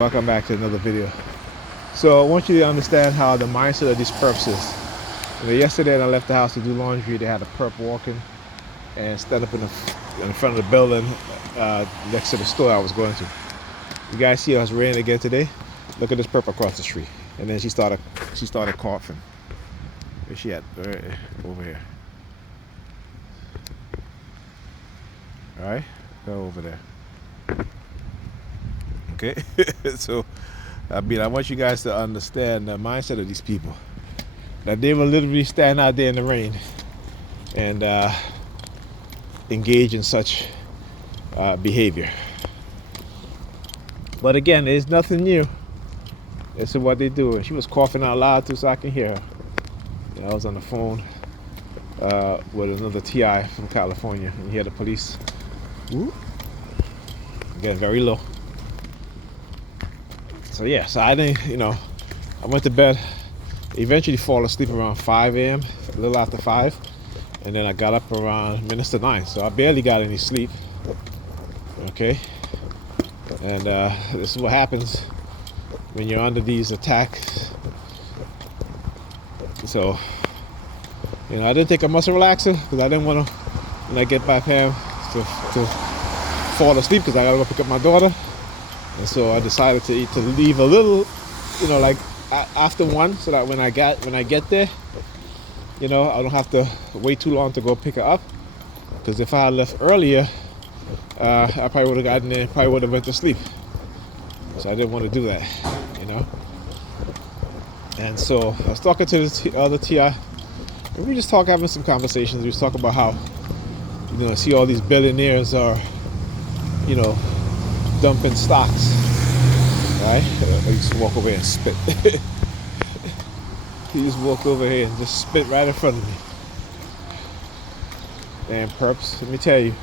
Welcome back to another video. So I want you to understand how the mindset of these perps is. Yesterday when I left the house to do laundry, they had a perp walking and stand up in front of the building next to the store I was going to. You guys see how it's raining again today? Look at this perp across the street. And then she started coughing. Where's she at? Right over here. All right, go over there. Okay, so I want you guys to understand the mindset of these people. That they will literally stand out there in the rain and engage in such behavior. But again, there's nothing new. This is what they do. And she was coughing out loud too, so I can hear her. And I was on the phone with another TI from California, and you hear the police. Whoop. Getting very low. So yeah, so I didn't, I went to bed, eventually fall asleep around 5 a.m., a little after 5, and then I got up around minutes to 9, so I barely got any sleep, okay? And this is what happens when you're under these attacks. So, I didn't take a muscle relaxer because I didn't want to, when I get back home, to fall asleep because I got to go pick up my daughter. And so I decided to leave a little, like after 1, so that when I get there, I don't have to wait too long to go pick her up. Because if I had left earlier, I probably would have gotten there, probably would have went to sleep. So I didn't want to do that, And so I was talking to the other TI, and we were just having some conversations. We was talking about how, see all these billionaires are, dumping stocks, right? I used to walk over here and spit. He just walked over here and just spit right in front of me. Damn perps, let me tell you.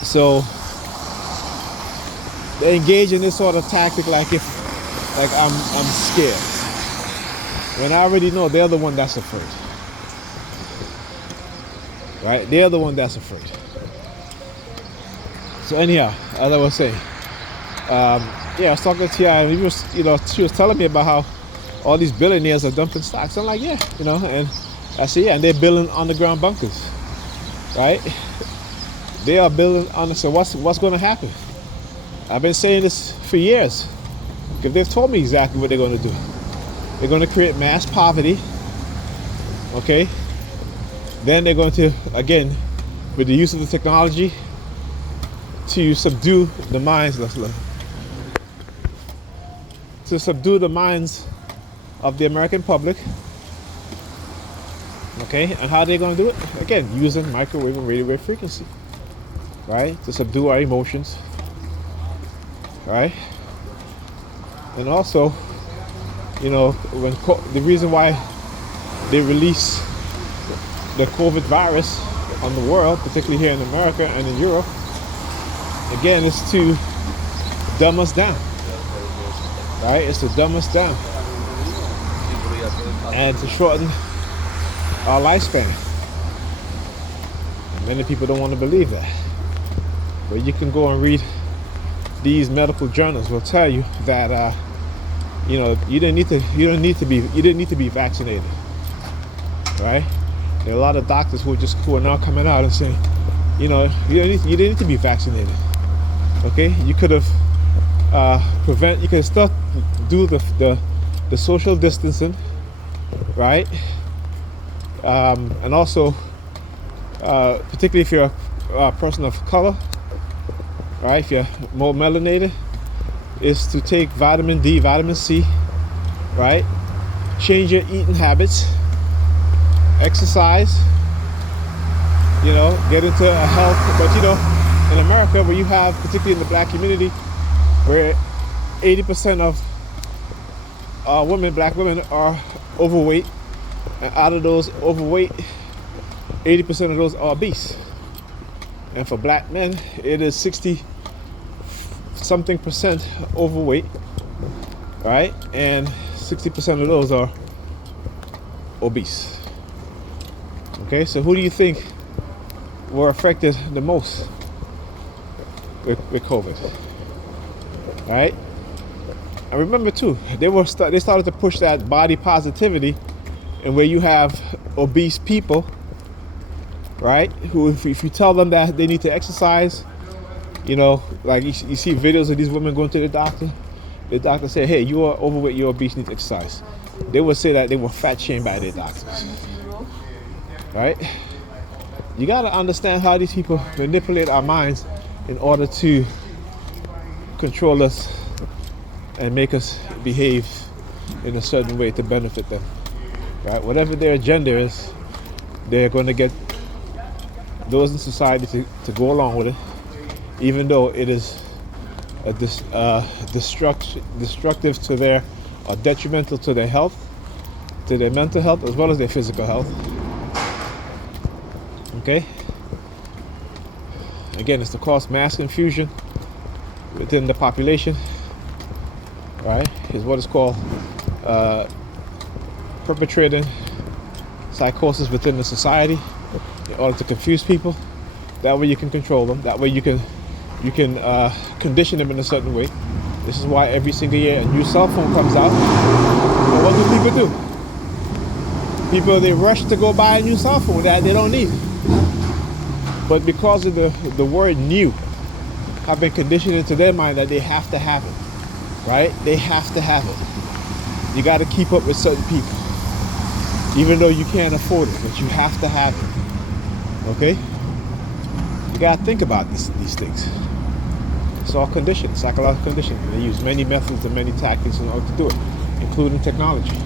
So they engage in this sort of tactic like I'm scared. When I already know they're the one that's afraid. Right? They're the one that's afraid. So anyhow, as I was saying, I was talking to Ti, and she was telling me about how all these billionaires are dumping stocks. I'm like, yeah, and I said, yeah, and they're building underground bunkers, right? They are building so what's going to happen? I've been saying this for years, because they've told me exactly what they're going to do. They're going to create mass poverty, okay? Then they're going to, again, with the use of the technology, to subdue the minds, of the American public. Okay, and how are they going to do it? Again, using microwave and radio wave frequency, right, to subdue our emotions, right? And also, when the reason why they release the COVID virus on the world, particularly here in America and in Europe, again, it's to dumb us down, right? It's to dumb us down and to shorten our lifespan. And many people don't want to believe that, but you can go and read these medical journals. Will tell you that you didn't need to be vaccinated, right? There are a lot of doctors who are now coming out and saying, you didn't need to be vaccinated. Okay, you could have you could still do the social distancing, right? And also, particularly if you're a person of color, right? If you're more melanated, is to take vitamin D, vitamin C, right? Change your eating habits, exercise, get into a health, but in America, where you have, particularly in the black community, where 80% of black women are overweight, and out of those overweight, 80% of those are obese. And for black men, it is 60-something% overweight, right? And 60% of those are obese. Okay, so who do you think were affected the most with COVID? right? I remember too, they started to push that body positivity, and where you have obese people, right? Who, if you tell them that they need to exercise, you know, like you see videos of these women going to the doctor say, hey, you are overweight, you're obese, need to exercise. They would say that they were fat shamed by their doctors, right? You got to understand how these people manipulate our minds in order to control us and make us behave in a certain way to benefit them, right? Whatever their agenda is, they're going to get those in society to go along with it, even though it is destructive to their, or detrimental to their health, to their mental health, as well as their physical health. Okay? Again, it's to cause mass confusion within the population, right? Is what is called perpetrating psychosis within the society in order to confuse people. That way you can control them. That way you can condition them in a certain way. This is why every single year a new cell phone comes out. And what do people do? People, they rush to go buy a new cell phone that they don't need. But because of the word new, have been conditioned into their mind that they have to have it, right? They have to have it. You got to keep up with certain people, even though you can't afford it, but you have to have it. Okay? You got to think about these things. It's all conditioned, psychological conditioning. They use many methods and many tactics in order to do it, including technology,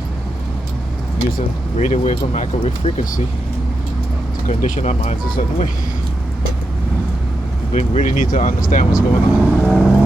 using radio waves or microwave frequency to condition our minds a certain way. We really need to understand what's going on.